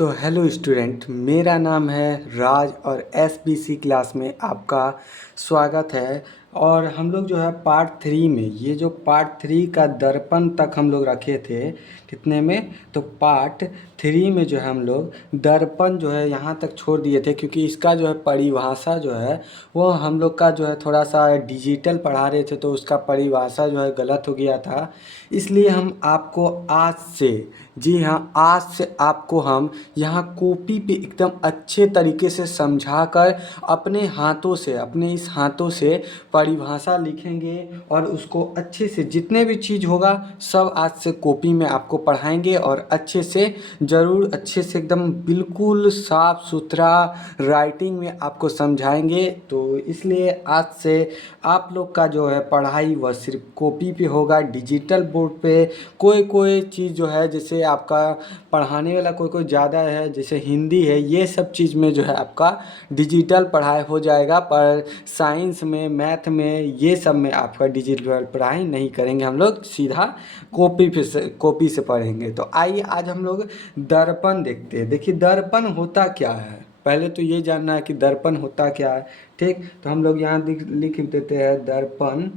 तो hello student, मेरा नाम है राज और एसबीसी क्लास में आपका स्वागत है। और हम लोग जो है पार्ट 3 में, ये जो पार्ट 3 का दर्पण तक हम लोग रखे थे कितने में, तो पार्ट 3 में जो है हम लोग दर्पण जो है यहाँ तक छोड़ दिए थे, क्योंकि इसका जो है परिभाषा जो है वो हम लोग का जो है थोड़ा सा डिजिटल पढ़ा रहे थे, तो उसका परिभाषा जो है गलत हो गया था। इसलिए हम आपको आज से, जी हाँ, आज से आपको हम यहाँ कॉपी पे एकदम अच्छे तरीके से समझाकर अपने हाथों से, अपने इस हाथों से परिभाषा लिखेंगे और उसको अच्छे से, जितने भी चीज़ होगा सब आज से कॉपी में आपको पढ़ाएंगे और अच्छे से, ज़रूर अच्छे से एकदम बिल्कुल साफ सुथरा राइटिंग में आपको समझाएंगे। तो इसलिए आज से आप लोग का जो है पढ़ाई वह सिर्फ कॉपी पे होगा, डिजिटल बोर्ड पे। कोई कोई चीज़ जो है, जैसे आपका पढ़ाने वाला कोई कोई ज़्यादा है, जैसे हिंदी है, ये सब चीज़ में जो है आपका डिजिटल पढ़ाई हो जाएगा, पर साइंस में, मैथ में, ये सब में आपका डिजिटल पढ़ाई नहीं करेंगे हम लोग, सीधा कॉपी से पढ़ेंगे। तो आइए आज हम लोग दर्पण देखते हैं। देखिए दर्पण होता क्या है, पहले तो ये जानना है कि दर्पण होता क्या है। ठीक, तो हम लोग यहाँ लिख देते हैं दर्पण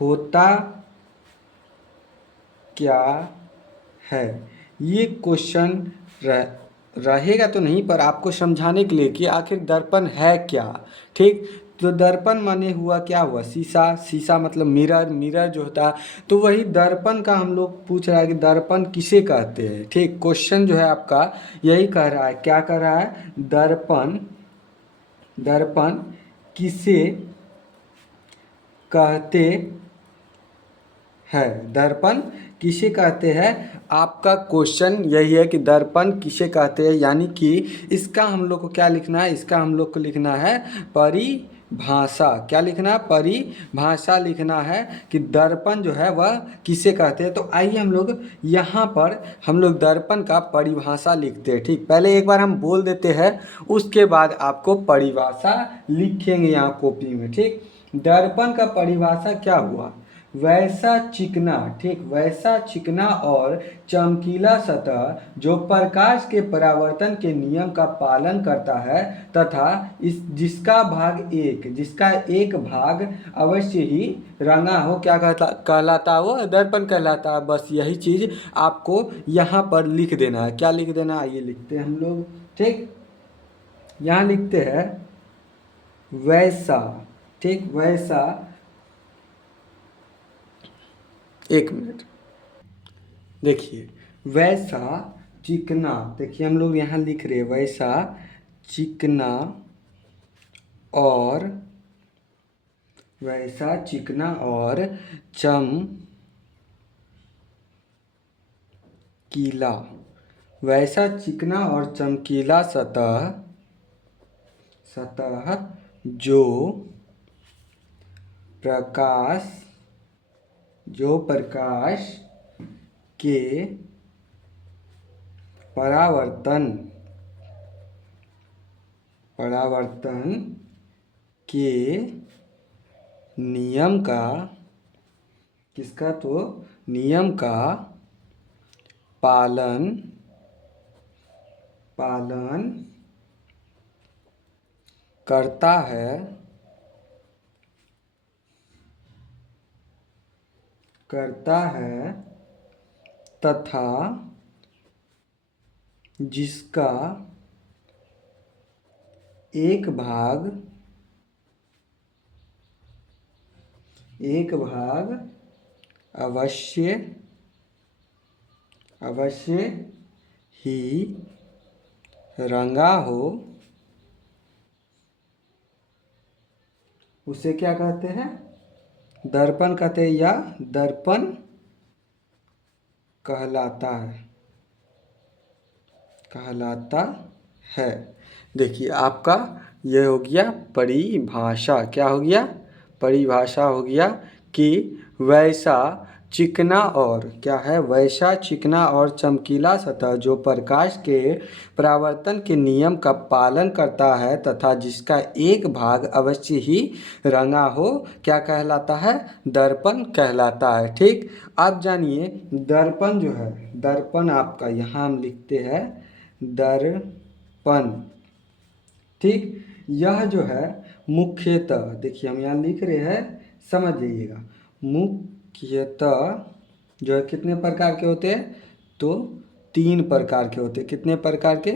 होता क्या है। ये क्वेश्चन रहेगा तो नहीं, पर आपको समझाने के लिए कि आखिर दर्पण है क्या। ठीक, तो दर्पण माने हुआ क्या हुआ, शीशा। शीशा मतलब मिरर, मिरर जो होता है, तो वही दर्पण का हम लोग पूछ रहा है कि दर्पण किसे कहते हैं। ठीक, क्वेश्चन जो है आपका यही कह रहा है, क्या कह रहा है, दर्पण, दर्पण किसे कहते है, दर्पण किसे कहते हैं। आपका क्वेश्चन यही है कि दर्पण किसे कहते हैं, यानी कि इसका हम लोग को क्या लिखना है, इसका हम लोग को लिखना है परिभाषा। क्या लिखना है, परिभाषा लिखना है कि दर्पण जो है वह किसे कहते हैं। तो आइए हम लोग यहाँ पर हम लोग दर्पण का परिभाषा लिखते हैं। ठीक, पहले एक बार हम बोल देते हैं, उसके बाद आपको परिभाषा लिखेंगे यहाँ कॉपी में। ठीक, दर्पण का परिभाषा क्या हुआ, वैसा चिकना, ठीक, वैसा चिकना और चमकीला सतह जो प्रकाश के परावर्तन के नियम का पालन करता है तथा जिसका एक भाग अवश्य ही रंगा हो, क्या कहलाता है, वो दर्पण कहलाता है। बस यही चीज़ आपको यहाँ पर लिख देना है। क्या लिख देना है, ये लिखते हैं हम लोग। ठीक, यहाँ लिखते हैं वैसा। ठीक, वैसा, एक मिनट, देखिए वैसा चिकना, देखिए हम लोग यहाँ लिख रहे हैं वैसा चिकना और, वैसा चिकना और चमकीला, वैसा चिकना और चमकीला सतह, सतह जो प्रकाश, जो प्रकाश के परावर्तन, परावर्तन के नियम का, किसका, तो नियम का पालन, पालन करता है, करता है तथा जिसका एक भाग, एक भाग अवश्य, अवश्य ही रंगा हो, उसे क्या कहते हैं, दर्पण कहते हैं या दर्पण कहलाता है, कहलाता है। देखिए आपका ये हो गया परिभाषा। क्या हो गया, परिभाषा हो गया कि वैसा चिकना और, क्या है, वैसा चिकना और चमकीला सतह जो प्रकाश के परावर्तन के नियम का पालन करता है तथा जिसका एक भाग अवश्य ही रंगा हो, क्या कहलाता है, दर्पण कहलाता है। ठीक, आप जानिए दर्पण जो है, दर्पण आपका यहाँ हम लिखते हैं दर्पण। ठीक, यह जो है मुख्यतः, देखिए हम यहाँ लिख रहे हैं, समझ जाइएगा। मुख्यतः जो है कितने प्रकार के होते हैं, तो 3 प्रकार के होते हैं। कितने प्रकार के,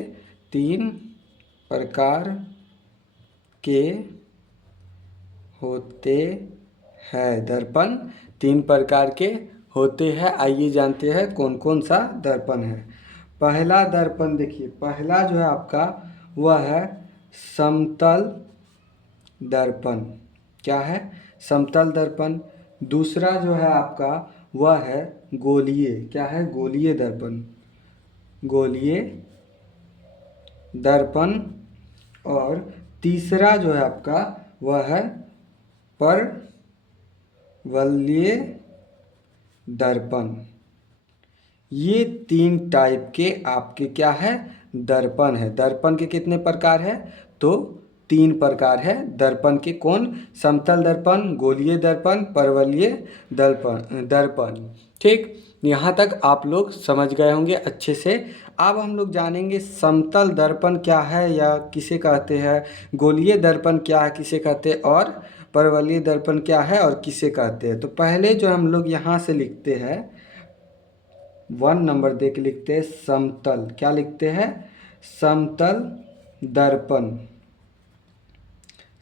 3 प्रकार के होते हैं दर्पण, 3 प्रकार के होते हैं। आइए जानते हैं कौन कौन सा दर्पण है। पहला दर्पण देखिए, पहला जो है आपका वह है समतल दर्पण। क्या है, समतल दर्पण। दूसरा जो है आपका वह है गोलीय। क्या है, गोलीय दर्पण। गोलीय दर्पण। और तीसरा जो है आपका वह है परवलयीय दर्पण। ये 3 टाइप के आपके क्या है, दर्पण है। दर्पण के कितने प्रकार है, तो 3 प्रकार है दर्पण के। कौन, समतल दर्पण, गोलीय दर्पण, परवलयीय दर्पण। ठीक, यहाँ तक आप लोग समझ गए होंगे अच्छे से। अब हम लोग जानेंगे समतल दर्पण क्या है या किसे कहते हैं, गोलीय दर्पण क्या है, किसे कहते हैं, और परवलयीय दर्पण क्या है और किसे कहते हैं। तो पहले जो हम लोग यहाँ से लिखते हैं, 1 नंबर दे के लिखते हैं समतल। क्या लिखते हैं, समतल दर्पण।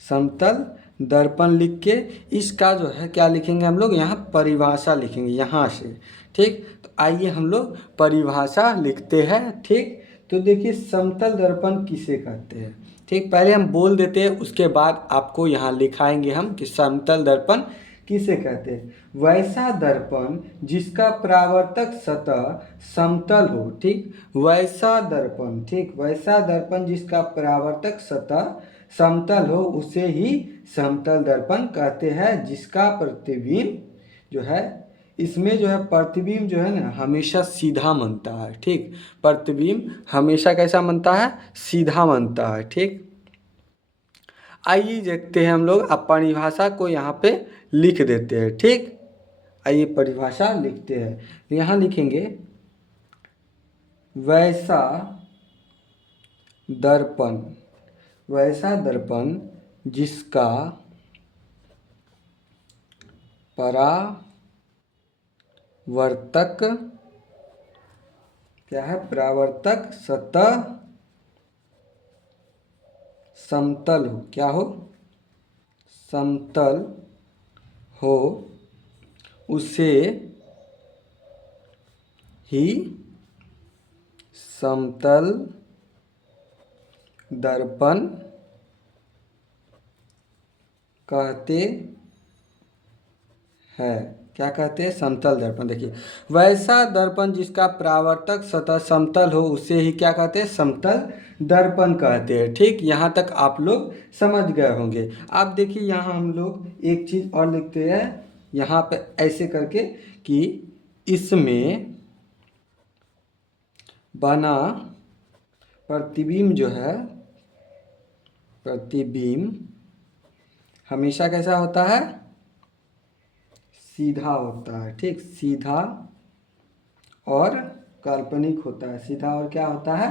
समतल दर्पण लिख के इसका जो है क्या लिखेंगे हम लोग, यहाँ परिभाषा लिखेंगे यहाँ से। ठीक, तो आइए हम लोग परिभाषा लिखते हैं। ठीक, तो देखिए समतल दर्पण किसे कहते हैं। ठीक, पहले हम बोल देते हैं, उसके बाद आपको यहाँ लिखाएंगे हम कि समतल दर्पण किसे कहते हैं। वैसा दर्पण जिसका परावर्तक सतह समतल हो। ठीक, वैसा दर्पण। ठीक, वैसा दर्पण जिसका परावर्तक सतह समतल हो उसे ही समतल दर्पण कहते हैं। जिसका प्रतिबिंब जो है, इसमें जो है प्रतिबिंब जो है ना हमेशा सीधा बनता है। ठीक, प्रतिबिंब हमेशा कैसा बनता है, सीधा बनता है। ठीक, आइए देखते हैं हम लोग। अब परिभाषा को यहाँ पे लिख देते हैं। ठीक, आइए परिभाषा लिखते हैं। यहाँ लिखेंगे वैसा दर्पण। वैसा दर्पण जिसका परावर्तक क्या है, परावर्तक सतह समतल हो। क्या हो, समतल हो उसे ही समतल दर्पण कहते हैं। क्या कहते हैं, समतल दर्पण। देखिए, वैसा दर्पण जिसका परावर्तक सतह समतल हो उसे ही क्या कहते हैं, समतल दर्पण कहते हैं। ठीक, यहाँ तक आप लोग समझ गए होंगे। अब देखिए यहाँ हम लोग एक चीज़ और लिखते हैं यहाँ पे ऐसे करके कि इसमें बना प्रतिबिंब जो है, प्रतिबिंब हमेशा कैसा होता है, सीधा होता है। ठीक, सीधा और काल्पनिक होता है। सीधा और क्या होता है,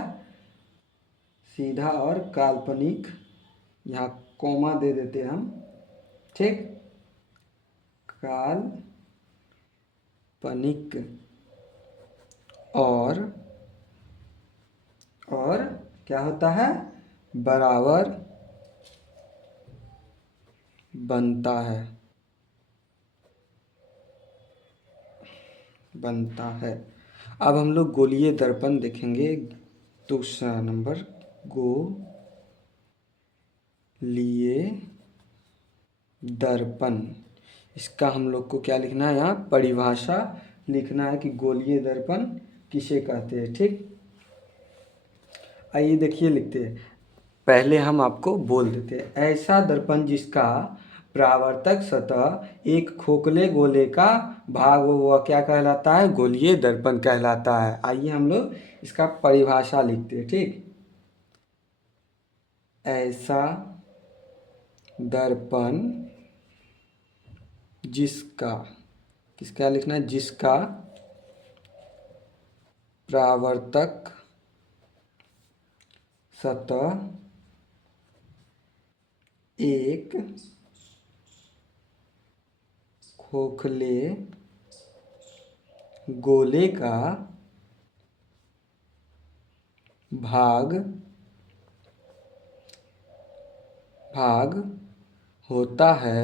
सीधा और काल्पनिक। यहाँ कॉमा दे देते हैं हम। ठीक, काल्पनिक और क्या होता है, बराबर बनता है। बनता है। अब हम लोग गोलीय दर्पण देखेंगे। दूसरा नंबर, गोलीय दर्पण। इसका हम लोग को क्या लिखना है, यहाँ परिभाषा लिखना है कि गोलीय दर्पण किसे कहते हैं। ठीक, आइए देखिए लिखते हैं। पहले हम आपको बोल देते हैं, ऐसा दर्पण जिसका परावर्तक सतह एक खोखले गोले का भाग हो वह क्या कहलाता है, गोलीय दर्पण कहलाता है। आइए हम लोग इसका परिभाषा लिखते हैं। ठीक, ऐसा दर्पण जिसका, किसका लिखना है, जिसका परावर्तक सतह एक खोखले गोले का भाग होता है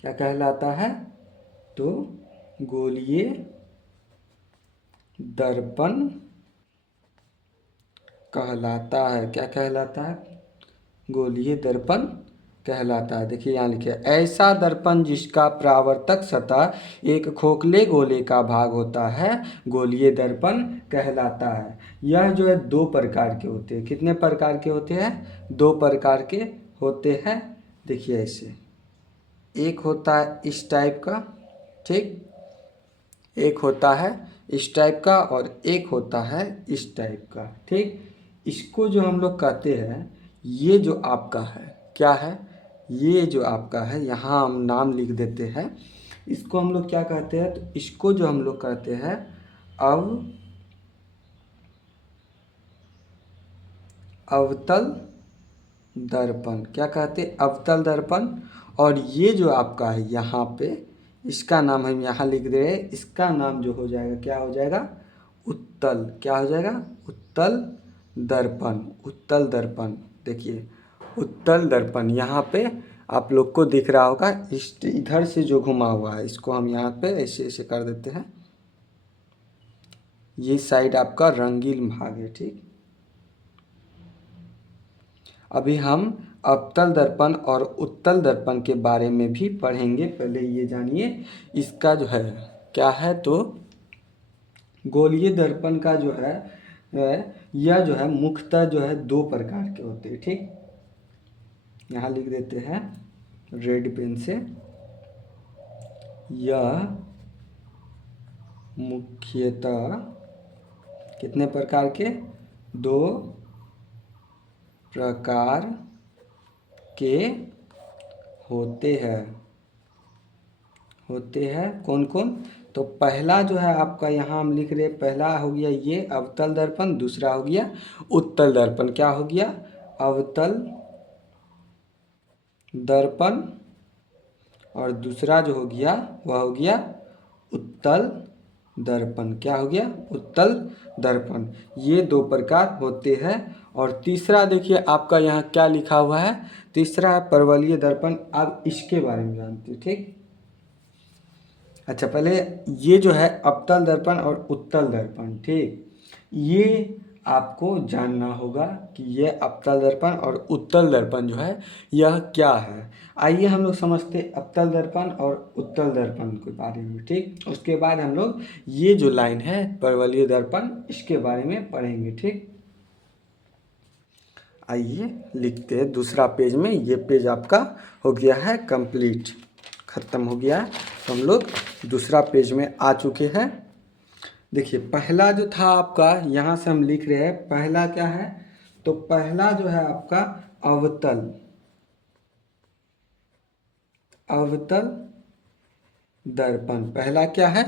क्या कहलाता है? तो गोलीय दर्पण कहलाता है। क्या कहलाता है? गोलीय दर्पण कहलाता है। देखिए यहाँ लिखे ऐसा दर्पण जिसका परावर्तक सतह एक खोखले गोले का भाग होता है गोलीय दर्पण कहलाता है। यह जो है दो प्रकार के होते हैं। कितने प्रकार के होते हैं? दो प्रकार के होते हैं। देखिए ऐसे एक होता है इस टाइप का, ठीक, एक होता है इस टाइप का और एक होता है इस टाइप का, ठीक। इसको जो हम लोग कहते हैं, ये जो आपका है क्या है? ये जो आपका है यहाँ हम नाम लिख देते हैं। इसको हम लोग क्या कहते हैं? तो इसको जो हम लोग कहते हैं अवतल दर्पण। क्या कहते हैं? अवतल दर्पण। और ये जो आपका है यहाँ पे, इसका नाम हम यहाँ लिख दे रहे हैं। इसका नाम जो हो जाएगा क्या हो जाएगा? उत्तल। क्या हो जाएगा? उत्तल दर्पण। उत्तल दर्पण। देखिए उत्तल दर्पण यहाँ पे आप लोग को दिख रहा होगा। इस इधर से जो घुमा हुआ है इसको हम यहाँ पे ऐसे ऐसे कर देते हैं। ये साइड आपका रंगीन भाग है, ठीक। अभी हम अवतल दर्पण और उत्तल दर्पण के बारे में भी पढ़ेंगे। पहले ये जानिए इसका जो है क्या है। तो गोलीय दर्पण का जो है यह जो है मुख्यतः जो है दो प्रकार के होते हैं, ठीक। यहाँ लिख देते हैं रेड पेन से। यह मुख्यतः कितने प्रकार के? दो प्रकार के होते हैं। कौन कौन? तो पहला जो है आपका यहाँ हम लिख रहे हैं, पहला हो गया ये अवतल दर्पण, दूसरा हो गया उत्तल दर्पण। क्या हो गया? अवतल दर्पण। और दूसरा जो हो गया वह हो गया उत्तल दर्पण। क्या हो गया? उत्तल दर्पण। ये दो प्रकार होते हैं। और तीसरा देखिए आपका यहाँ क्या लिखा हुआ है? तीसरा है परवलयीय दर्पण। अब इसके बारे में जानते हैं, ठीक। अच्छा पहले ये जो है अवतल दर्पण और उत्तल दर्पण, ठीक, ये आपको जानना होगा कि ये अवतल दर्पण और उत्तल दर्पण जो है यह क्या है। आइए हम लोग समझते अवतल दर्पण और उत्तल दर्पण के बारे में, ठीक। उसके बाद हम लोग ये जो लाइन है परवलयीय दर्पण इसके बारे में पढ़ेंगे, ठीक। आइए लिखते हैं दूसरा पेज में। ये पेज आपका हो गया है कंप्लीट, ख़त्म हो गया है। तो हम लोग दूसरा पेज में आ चुके हैं। देखिए पहला जो था आपका, यहाँ से हम लिख रहे हैं पहला क्या है? तो पहला जो है आपका अवतल दर्पण। पहला क्या है?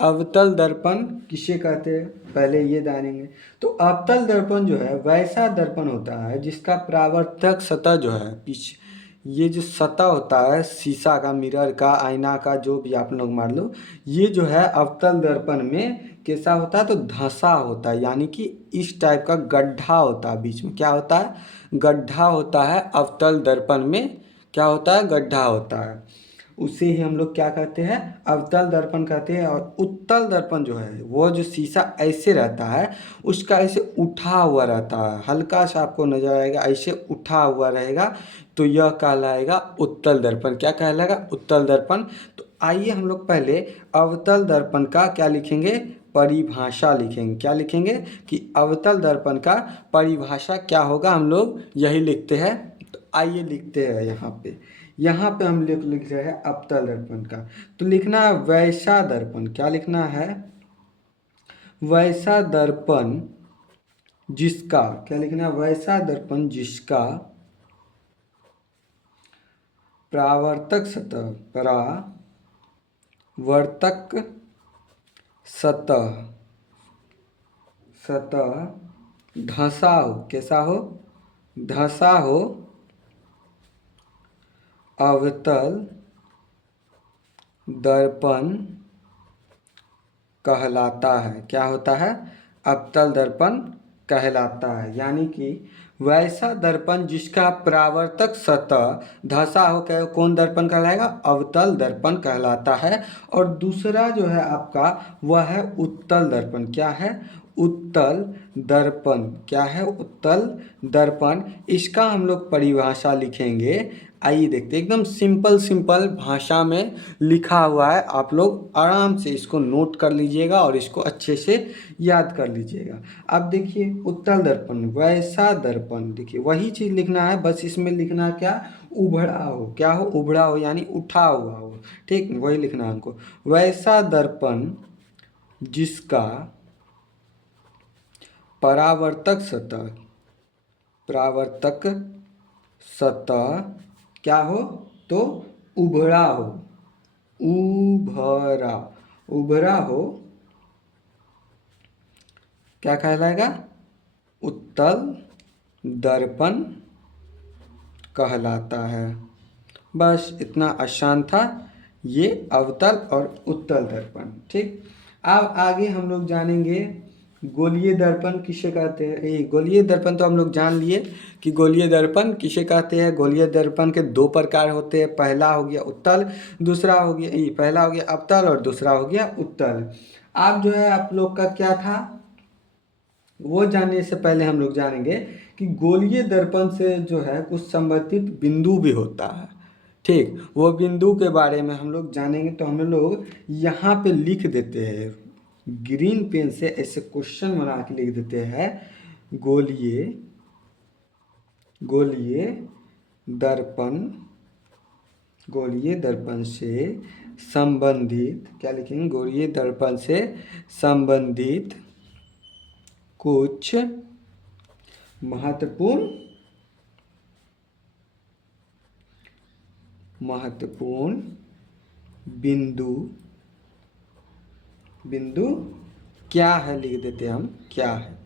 अवतल दर्पण किसे कहते हैं पहले ये जानेंगे। तो अवतल दर्पण जो है वैसा दर्पण होता है जिसका परावर्तक सतह जो है पीछे, ये जो सतह होता है शीशा का, मिरर का, आईना का, जो भी आप लोग मान लो, ये जो है अवतल दर्पण में कैसा होता है? तो धंसा होता है, यानी कि इस टाइप का गड्ढा होता है बीच में। क्या होता है? गड्ढा होता है अवतल दर्पण में। क्या होता है? गड्ढा होता है। उसे ही हम लोग क्या कहते हैं? अवतल दर्पण कहते हैं। और उत्तल दर्पण जो है वो जो शीशा ऐसे रहता है उसका ऐसे उठा हुआ रहता है, हल्का सा आपको नजर आएगा ऐसे उठा हुआ रहेगा, तो यह कहलाएगा उत्तल दर्पण। क्या कहलाएगा? उत्तल दर्पण। तो आइए हम लोग पहले अवतल दर्पण का क्या लिखेंगे? परिभाषा लिखेंगे। क्या लिखेंगे? कि अवतल दर्पण का परिभाषा क्या होगा, हम लोग यही लिखते हैं। तो आइए लिखते हैं यहाँ पे हम लिख रहे हैं अवतल दर्पण का। तो लिखना है वैसा दर्पण। क्या लिखना है? वैसा दर्पण जिसका, क्या लिखना है? वैसा दर्पण जिसका परावर्तक सतह धंसा हो, कैसा हो, धंसा हो, अवतल दर्पण कहलाता है। क्या होता है? अवतल दर्पण कहलाता है। यानी कि वैसा दर्पण जिसका परावर्तक सतह धंसा हो, क्या कौन दर्पण कहलाएगा? अवतल दर्पण कहलाता है। और दूसरा जो है आपका वह है उत्तल दर्पण। क्या है? उत्तल दर्पण। क्या है? उत्तल दर्पण। इसका हम लोग परिभाषा लिखेंगे। आइए देखते हैं, एकदम सिंपल सिंपल भाषा में लिखा हुआ है, आप लोग आराम से इसको नोट कर लीजिएगा और इसको अच्छे से याद कर लीजिएगा। अब देखिए, उत्तल दर्पण, वैसा दर्पण, देखिए वही चीज़ लिखना है, बस इसमें लिखना क्या? उभड़ा हो। क्या हो? उभड़ा हो, यानी उठा हुआ हो। ठीक, वही लिखना है हमको। वैसा दर्पण जिसका परावर्तक सतह, परावर्तक सतह क्या हो? तो उभड़ा हो, उभरा, उभरा हो, क्या कहलाएगा? उत्तल दर्पण कहलाता है। बस इतना आसान था, ये अवतल और उत्तल दर्पण। ठीक, अब आगे हम लोग जानेंगे गोलीय दर्पण किसे कहते हैं। ये गोलीय दर्पण तो हम लोग जान लिए कि गोलीय दर्पण किसे कहते हैं। गोलीय दर्पण के दो प्रकार होते हैं, पहला हो गया उत्तल, दूसरा हो गया, ये पहला हो गया अवतल और दूसरा हो गया उत्तल। आप जो है आप लोग का क्या था, वो जानने से पहले हम लोग जानेंगे कि गोलीय दर्पण से जो है कुछ संबंधित बिंदु भी होता है। ठीक, वो बिंदु के बारे में हम लोग जानेंगे। तो हम लोग यहाँ पे लिख देते हैं, ग्रीन पेन से ऐसे क्वेश्चन बना के लिख देते हैं, गोलीय, गोलीय दर्पण, गोलीय दर्पण से संबंधित, क्या लिखेंगे? गोलीय दर्पण से संबंधित कुछ महत्वपूर्ण, महत्वपूर्ण बिंदु, बिंदु क्या है, लिख देते हैं हम, क्या है।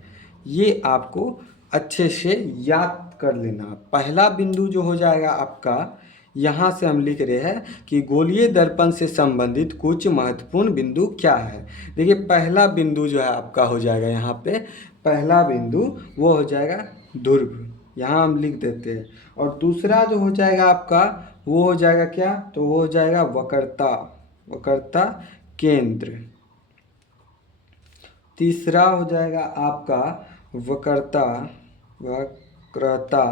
ये आपको अच्छे से याद कर लेना। पहला बिंदु जो हो जाएगा आपका, यहाँ से हम लिख रहे हैं कि गोलीय दर्पण से संबंधित कुछ महत्वपूर्ण बिंदु क्या है। देखिए, पहला बिंदु जो है आपका हो जाएगा यहाँ पे, पहला बिंदु वो हो जाएगा ध्रुव, यहाँ हम लिख देते हैं। और दूसरा जो हो जाएगा आपका वो हो जाएगा क्या? तो वो हो जाएगा वक्रता, वक्रता केंद्र। तीसरा हो जाएगा आपका वक्रता, वक्रता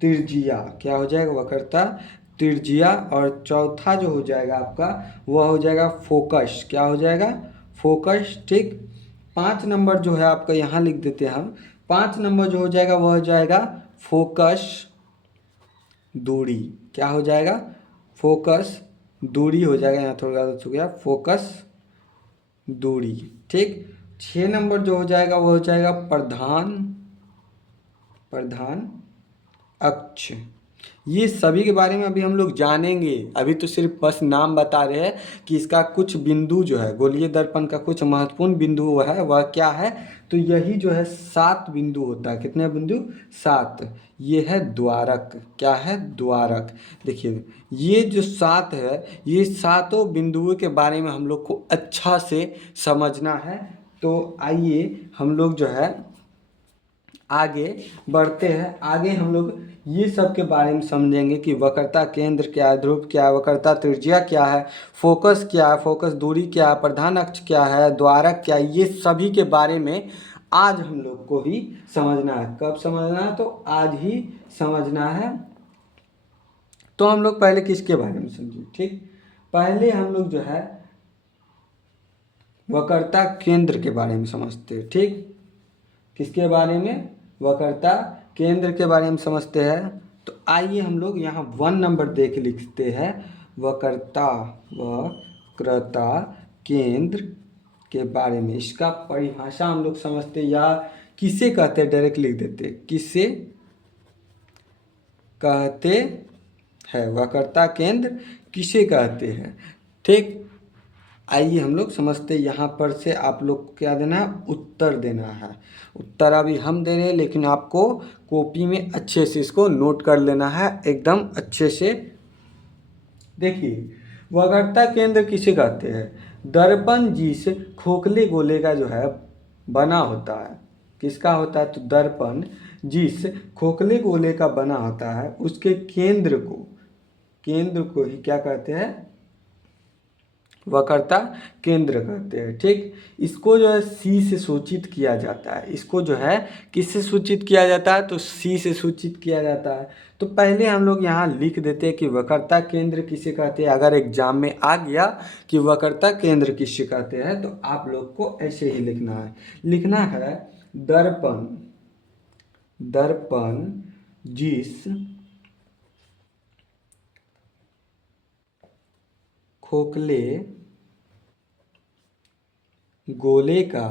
त्रिज्या। क्या हो जाएगा? वक्रता त्रिज्या। और चौथा जो हो जाएगा आपका वह हो जाएगा फोकस। क्या हो जाएगा? फोकस। ठीक, 5 नंबर जो है आपका यहाँ लिख देते हैं हम। 5 नंबर जो हो जाएगा वह हो जाएगा फोकस दूरी। क्या हो जाएगा? फोकस दूरी हो जाएगा, यहाँ थोड़ा सा हो गया, फोकस दूरी। ठीक, 6 नंबर जो हो जाएगा वो हो जाएगा प्रधान, प्रधान अक्ष। ये सभी के बारे में अभी हम लोग जानेंगे, अभी तो सिर्फ बस नाम बता रहे हैं कि इसका कुछ बिंदु जो है, गोलीय दर्पण का कुछ महत्वपूर्ण बिंदु वह है, वह क्या है? तो यही जो है 7 बिंदु होता है। कितने बिंदु? 7। ये है द्वारक। क्या है? द्वारक। देखिए, ये जो 7 है, ये सातों बिंदुओं के बारे में हम लोग को अच्छा से समझना है। तो आइए हम लोग जो है आगे बढ़ते हैं। आगे हम लोग ये सब के बारे में समझेंगे कि वक्रता केंद्र क्या है, ध्रुव क्या है, वक्रता त्रिज्या क्या है, फोकस क्या है, फोकस दूरी क्या है, प्रधान अक्ष क्या है, द्वारक क्या है। ये सभी के बारे में आज हम लोग को ही समझना है। कब समझना है? तो आज ही समझना है। तो हम लोग पहले किसके बारे में समझें। ठीक, पहले हम लोग जो है वक्रता केंद्र के बारे में समझते हैं। ठीक, किसके बारे में? वक्रता केंद्र के बारे में समझते हैं। तो आइए हम लोग यहाँ 1 नंबर दे के लिखते हैं, वक्रता, वक्रता केंद्र के बारे में। इसका परिभाषा हम लोग समझते, या किसे कहते हैं, डायरेक्ट लिख देते, किसे कहते हैं, वक्रता केंद्र किसे कहते हैं। ठीक, आइए हम लोग समझते हैं। यहाँ पर से आप लोग को क्या देना है, उत्तर देना है। उत्तर अभी हम दे रहे हैं, लेकिन आपको कॉपी में अच्छे से इसको नोट कर लेना है, एकदम अच्छे से। देखिए, वक्रता केंद्र किसे कहते हैं? दर्पण जिस खोखले गोले का जो है बना होता है, किसका होता है? तो दर्पण जिस खोखले गोले का बना होता है उसके केंद्र को ही क्या कहते हैं? वक्रता केंद्र कहते हैं। ठीक, इसको जो है सी से सूचित किया जाता है। इसको जो है किससे सूचित किया जाता है? तो सी से सूचित किया जाता है। तो पहले हम लोग यहाँ लिख देते हैं कि वक्रता केंद्र किसे कहते हैं। अगर एग्जाम में आ गया कि वक्रता केंद्र किसे कहते हैं, तो आप लोग को ऐसे ही लिखना है दर्पण जिस खोखले गोले का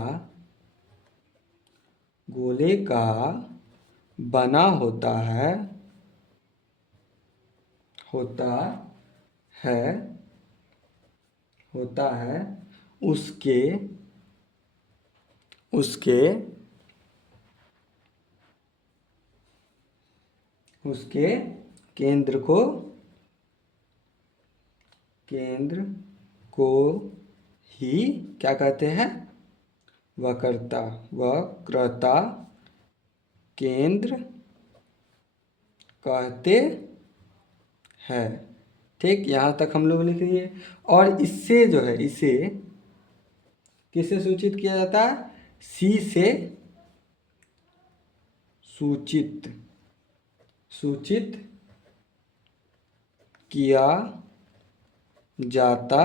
बना होता है उसके केंद्र को ही क्या कहते हैं? वक्रता केंद्र कहते हैं। ठीक, यहाँ तक हम लोग लिख लिए। और इससे जो है, इसे किससे सूचित किया जाता है? सी से सूचित किया जाता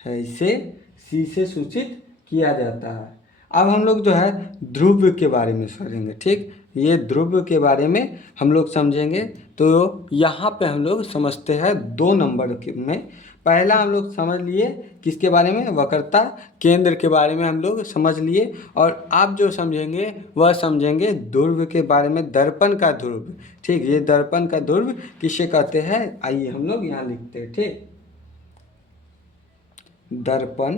है। इसे सी से सूचित किया जाता है। अब हम लोग जो है ध्रुव के बारे में समझेंगे। ठीक, ये ध्रुव के बारे में हम लोग समझेंगे। तो यहाँ पे हम लोग समझते हैं 2 नंबर में। पहला हम लोग समझ लिए किसके बारे में? वक्रता केंद्र के बारे में हम लोग समझ लिए। और आप जो समझेंगे वह समझेंगे ध्रुव के बारे में, दर्पण का ध्रुव। ठीक, ये दर्पण का ध्रुव किसे कहते हैं? आइए हम लोग यहाँ लिखते हैं। ठीक, दर्पण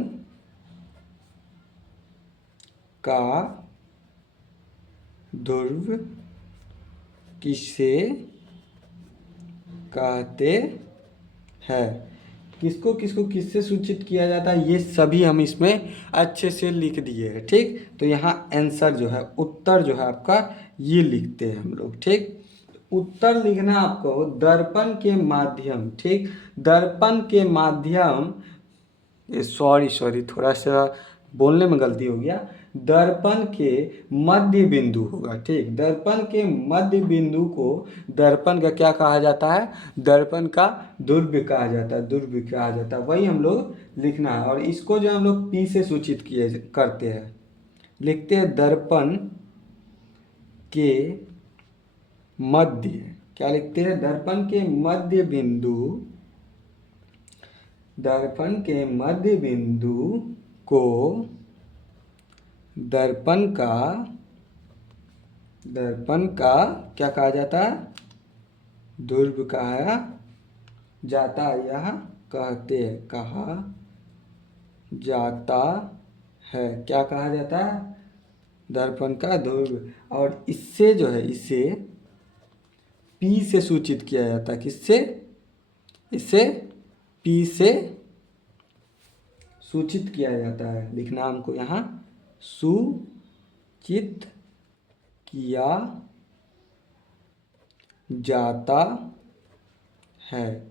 का ध्रुव किसे कहते हैं? किसको किससे सूचित किया जाता है, ये सभी हम इसमें अच्छे से लिख दिए हैं। ठीक, तो यहाँ आंसर जो है, उत्तर जो है आपका, ये लिखते हैं हम लोग। ठीक, उत्तर लिखना आपको दर्पण के माध्यम। ठीक, दर्पण के माध्यम, सॉरी थोड़ा सा बोलने में गलती हो गया। दर्पण के मध्य बिंदु होगा। ठीक, दर्पण के मध्य बिंदु को दर्पण का क्या कहा जाता है? दर्पण का ध्रुव कहा जाता है। वही हम लोग लिखना है। और इसको जो हम लोग पी से सूचित करते हैं, लिखते हैं दर्पण के मध्य। क्या लिखते हैं? दर्पण के मध्य बिंदु को दर्पण का क्या कहा जाता है? ध्रुव कहा जाता है। यह कहा जाता है। क्या कहा जाता है? दर्पण का ध्रुव। और इससे जो है, इसे पी से सूचित किया जाता है। किससे? इसे पी से सूचित किया जाता है। लिखना हमको यहाँ, सूचित किया जाता है।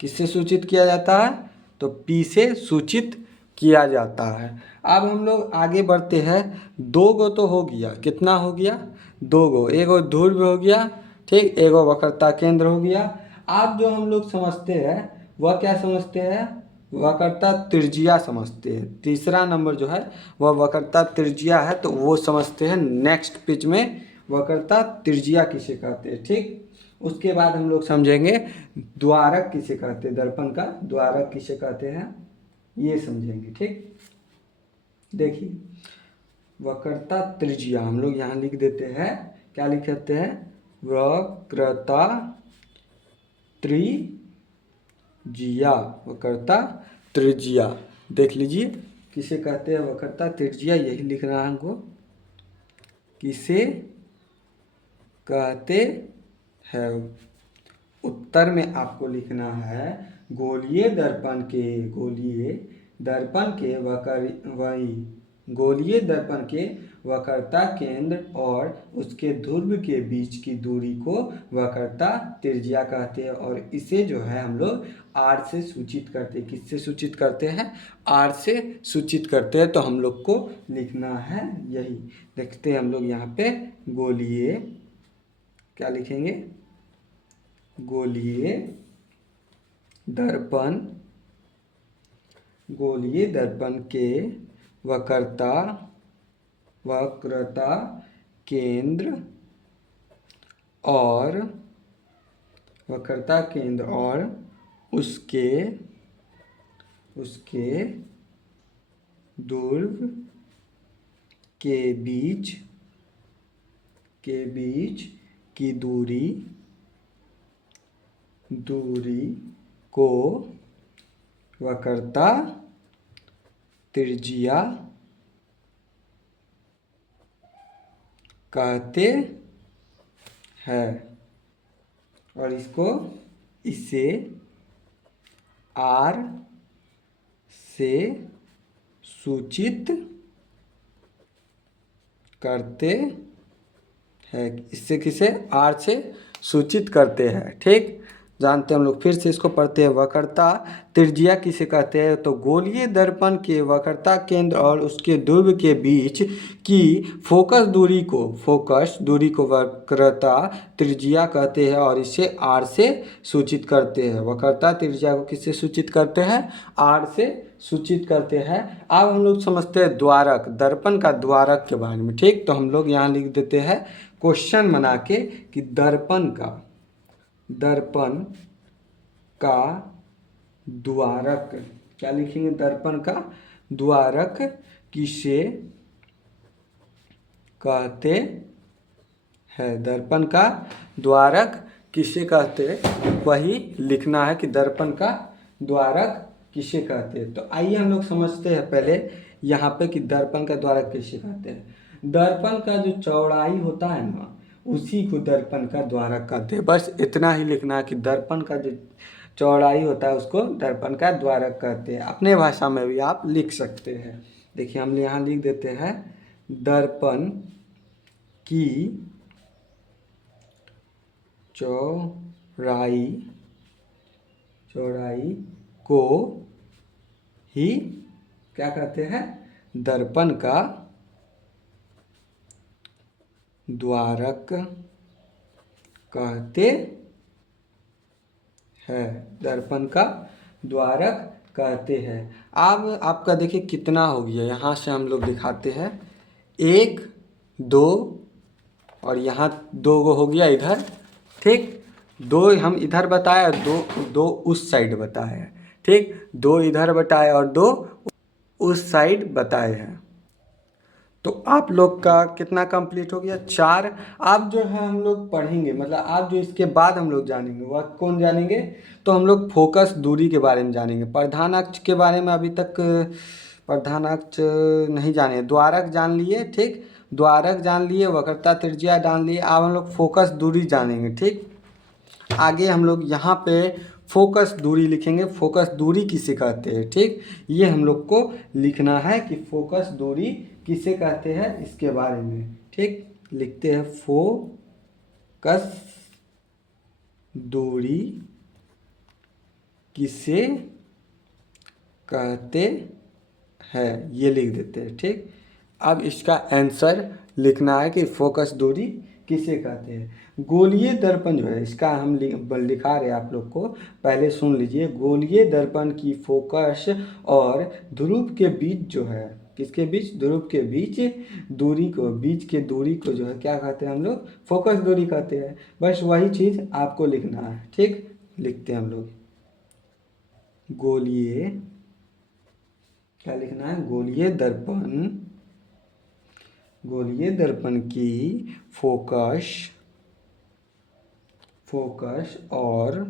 किससे सूचित किया जाता है? तो पी से सूचित किया जाता है। अब हम लोग आगे बढ़ते हैं। 2 गो तो हो गया, कितना हो गया? 2 गो। एगो ध्रुव हो गया, ठीक, एगो वक्रता केंद्र हो गया। अब जो हम लोग समझते हैं वह क्या समझते हैं? वक्रता त्रिज्या समझते हैं। तीसरा नंबर जो है वह वक्रता त्रिज्या है, तो वो समझते हैं नेक्स्ट पेज में, वक्रता त्रिज्या किसे कहते हैं। ठीक, उसके बाद हम लोग समझेंगे द्वारक किसे कहते हैं, दर्पण का द्वारक किसे कहते हैं, ये समझेंगे। ठीक, देखिए, वक्रता त्रिज्या हम लोग यहाँ लिख देते हैं। क्या लिख देते हैं? वक्रता त्रिज्या, वक्रता त्रिज्या। देख लीजिए, किसे कहते हैं वक्रता त्रिज्या, यही लिखना है हमको। किसे कहते हैं, उत्तर में आपको लिखना है गोलीय दर्पण के गोलीय दर्पण के वक्रता केंद्र और उसके ध्रुव के बीच की दूरी को वक्रता त्रिज्या कहते हैं। और इसे जो है हम लोग आर से सूचित करते हैं। किससे सूचित करते हैं? आर से सूचित करते हैं। तो हम लोग को लिखना है यही। देखते हैं हम लोग यहाँ पे गोलीय, क्या लिखेंगे? गोलीय दर्पण के वक्रता केंद्र और उसके ध्रुव के बीच की दूरी को वक्रता त्रिज्या कहते हैं। और इसे आर से सूचित करते हैं। इससे किसे? आर से सूचित करते हैं। ठीक, जानते हैं हम लोग। फिर से इसको पढ़ते हैं। वक्रता त्रिज्या किसे कहते हैं? तो गोलीय दर्पण के वक्रता केंद्र और उसके ध्रुव के बीच की फोकस दूरी को वक्रता त्रिज्या कहते हैं और इसे आर से सूचित करते हैं। वक्रता त्रिज्या को किससे सूचित करते हैं? आर से सूचित करते हैं। अब हम लोग समझते हैं द्वारक, दर्पण का द्वारक के बारे में। ठीक, तो हम लोग यहाँ लिख देते हैं क्वेश्चन बना के कि दर्पण का द्वारक, क्या लिखेंगे? दर्पण का द्वारक किसे कहते हैं? दर्पण का द्वारक किसे कहते हैं, वही लिखना है कि दर्पण का द्वारक किसे कहते हैं। तो आइए हम लोग समझते हैं पहले यहाँ पे कि दर्पण का द्वारक किसे कहते हैं। दर्पण का जो चौड़ाई होता है ना, उसी को दर्पण का द्वारक कहते हैं। बस इतना ही लिखना है कि दर्पण का जो चौड़ाई होता है उसको दर्पण का द्वारक कहते हैं। अपने भाषा में भी आप लिख सकते हैं। देखिए हम यहाँ लिख देते हैं दर्पण की चौड़ाई को ही क्या कहते हैं? दर्पण का द्वारक कहते हैं। दर्पण का द्वारक कहते हैं। अब आपका देखिए कितना हो गया, यहाँ से हम लोग दिखाते हैं 1 2 और यहाँ 2 गो हो गया इधर। ठीक, 2 हम इधर बताए और 2 उस साइड बताए हैं। ठीक, 2 इधर बताए और 2 उस साइड बताए हैं। तो आप लोग का कितना कंप्लीट हो गया? 4। आप जो है हम लोग पढ़ेंगे, मतलब आप जो इसके बाद हम लोग जानेंगे वह कौन जानेंगे? तो हम लोग फोकस दूरी के बारे में जानेंगे। प्रधान अक्ष के बारे में अभी तक प्रधान अक्ष नहीं जाने, द्वारक जान लिए। ठीक, द्वारक जान लिए, वक्रता त्रिज्या जान लिए। अब हम लोग फोकस दूरी जानेंगे। ठीक, आगे हम लोग यहाँ पे फोकस दूरी लिखेंगे। फोकस दूरी किसे कहते हैं? ठीक, ये हम लोग को लिखना है कि फोकस दूरी किसे कहते हैं, इसके बारे में। ठीक, लिखते हैं फोकस दूरी किसे कहते हैं, ये लिख देते हैं। ठीक, अब इसका आंसर लिखना है कि फोकस दूरी किसे कहते हैं। गोलीय दर्पण जो है, इसका हम लिखा रहे आप लोग को, पहले सुन लीजिए। गोलीय दर्पण की फोकस और ध्रुव के बीच जो है, किसके बीच? ध्रुव के बीच बीच के दूरी को जो है क्या कहते हैं हम लोग? फोकस दूरी कहते हैं। बस वही चीज़ आपको लिखना है। ठीक, लिखते हैं हम लोग गोलीय, क्या लिखना है? गोलीय दर्पण की फोकस और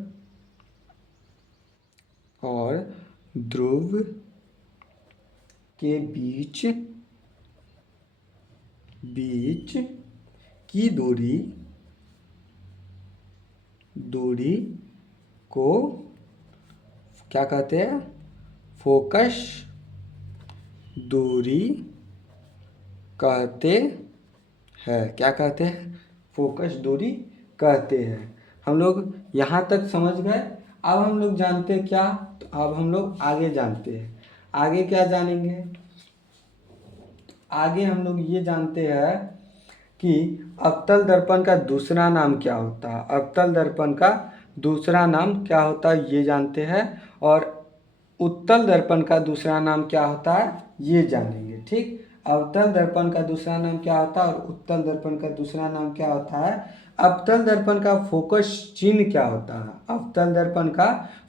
ध्रुव के बीच की दूरी को क्या कहते हैं? फोकस दूरी कहते हैं। क्या कहते हैं? फोकस दूरी कहते हैं। हम लोग यहाँ तक समझ गए। अब हम लोग जानते क्या? तो अब हम लोग आगे जानते हैं। आगे क्या जानेंगे? आगे हम लोग ये जानते हैं कि अवतल दर्पण का दूसरा नाम क्या होता है। अवतल दर्पण का दूसरा नाम क्या होता है ये जानते हैं, और उत्तल दर्पण का दूसरा नाम क्या होता है ये जानेंगे। ठीक, अवतल दर्पण का दूसरा नाम क्या होता है और उत्तल दर्पण का दूसरा नाम क्या होता है। अवतल दर्पण का फोकस चिन्ह क्या होता है? अवतल दर्पण का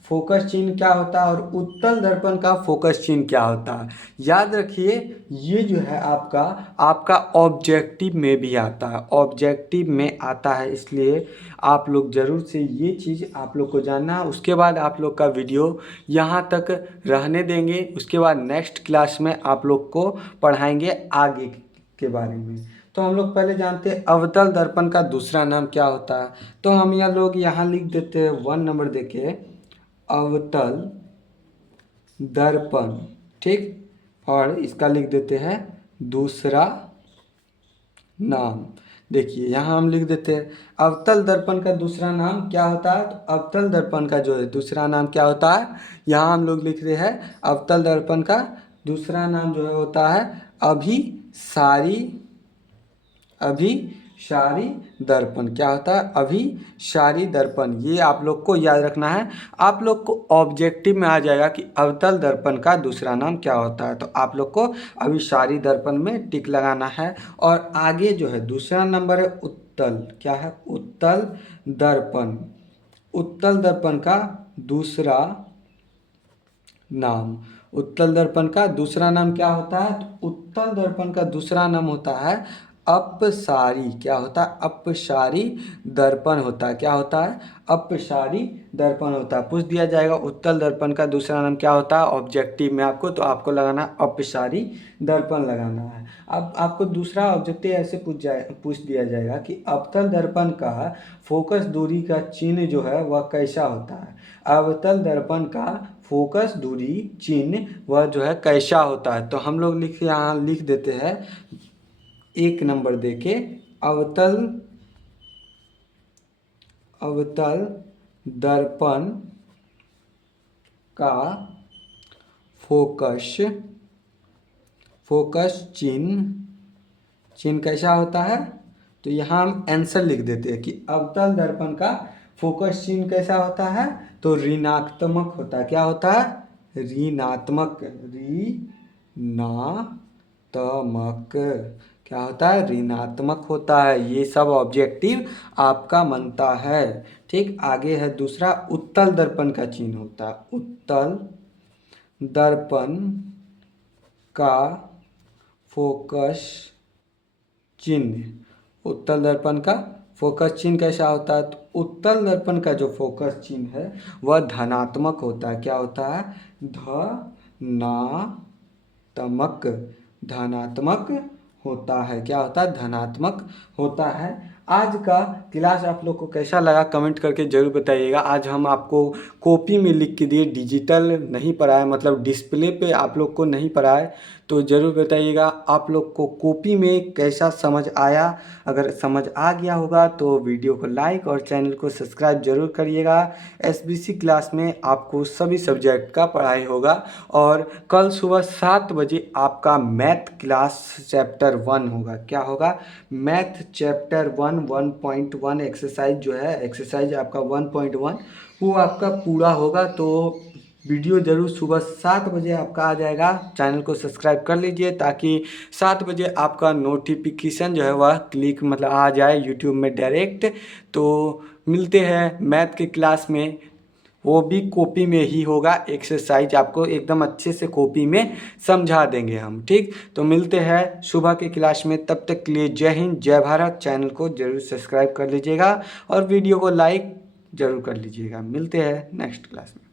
फोकस चिन्ह क्या होता है और उत्तल दर्पण का फोकस चिन्ह क्या होता है? याद रखिए, ये जो है आपका ऑब्जेक्टिव में भी आता है। ऑब्जेक्टिव में आता है, इसलिए आप लोग ज़रूर से ये चीज़ आप लोग को जानना है। उसके बाद आप लोग का वीडियो यहाँ तक रहने देंगे। उसके बाद नेक्स्ट क्लास में आप लोग को पढ़ाएंगे आगे के बारे में। तो हम लोग पहले जानते हैं अवतल दर्पण का दूसरा नाम क्या होता है। तो हम यह लोग यहाँ लिख देते हैं 1 नंबर देके, अवतल दर्पण। ठीक, और इसका लिख देते हैं दूसरा नाम। देखिए यहाँ हम लिख देते हैं अवतल दर्पण का दूसरा नाम क्या होता है। तो अवतल दर्पण का जो है दूसरा नाम क्या होता है, यहाँ हम लोग लिख रहे हैं अवतल दर्पण का दूसरा नाम जो है होता है अभिसारी दर्पण। क्या होता है? अभिसारी दर्पण। ये आप लोग को याद रखना है। आप लोग को ऑब्जेक्टिव में आ जाएगा कि अवतल दर्पण का दूसरा नाम क्या होता है, तो आप लोग को अभिसारी दर्पण में टिक लगाना है। और आगे जो है दूसरा नंबर है उत्तल। क्या है? उत्तल दर्पण। उत्तल दर्पण का दूसरा नाम। उत्तल दर्पण का दूसरा नाम क्या होता है? तो उत्तल दर्पण का दूसरा नाम होता है अपसारी। क्या होता है? अपसारी दर्पण होता है। क्या होता है? अपसारी दर्पण होता है। पूछ दिया जाएगा उत्तल दर्पण का दूसरा नाम क्या होता है ऑब्जेक्टिव में आपको, तो आपको लगाना अपसारी दर्पण लगाना है। अब आपको दूसरा ऑब्जेक्टिव ऐसे पूछ दिया जाएगा कि अवतल दर्पण का फोकस दूरी का चिन्ह जो है वह कैसा होता है। अवतल दर्पण का फोकस दूरी चिन्ह वह जो है कैसा होता है। तो हम लोग यहाँ लिख देते हैं 1 नंबर देके, अवतल दर्पण का फोकस चिन्ह कैसा होता है। तो यहाँ हम आंसर लिख देते हैं कि अवतल दर्पण का फोकस चिन्ह कैसा होता है, तो ऋणात्मक होता है। क्या होता है? ऋणात्मक। क्या होता है? ऋणात्मक होता है। ये सब ऑब्जेक्टिव आपका बनता है। ठीक, आगे है दूसरा उत्तल दर्पण का चिन्ह होता है। उत्तल दर्पण का फोकस चिन्ह। उत्तल दर्पण का फोकस चिन्ह कैसा होता है? तो उत्तल दर्पण का जो फोकस चिन्ह है वह धनात्मक होता है। क्या होता है? धनात्मक होता है। क्या होता है? धनात्मक होता है। आज का क्लास आप लोग को कैसा लगा कमेंट करके ज़रूर बताइएगा। आज हम आपको कॉपी में लिख के दिए, डिजिटल नहीं पढ़ाए, मतलब डिस्प्ले पे आप लोग को नहीं पढ़ाए, तो ज़रूर बताइएगा आप लोग को कॉपी में कैसा समझ आया। अगर समझ आ गया होगा तो वीडियो को लाइक और चैनल को सब्सक्राइब जरूर करिएगा। एसबीसी क्लास में आपको सभी सब्जेक्ट का पढ़ाई होगा, और कल सुबह 7 बजे आपका मैथ क्लास चैप्टर 1 होगा। क्या होगा? मैथ चैप्टर 1 एक्सरसाइज जो है, एक्सरसाइज आपका 1.1 वो आपका पूरा होगा। तो वीडियो ज़रूर सुबह 7 बजे आपका आ जाएगा। चैनल को सब्सक्राइब कर लीजिए ताकि 7 बजे आपका नोटिफिकेशन जो है वह क्लिक मतलब आ जाए यूट्यूब में डायरेक्ट। तो मिलते हैं मैथ के क्लास में, वो भी कॉपी में ही होगा। एक्सरसाइज आपको एकदम अच्छे से कॉपी में समझा देंगे हम। ठीक, तो मिलते हैं सुबह के क्लास में। तब तक के लिए जय हिंद, जय भारत। चैनल को जरूर सब्सक्राइब कर लीजिएगा और वीडियो को लाइक ज़रूर कर लीजिएगा। मिलते हैं नेक्स्ट क्लास में।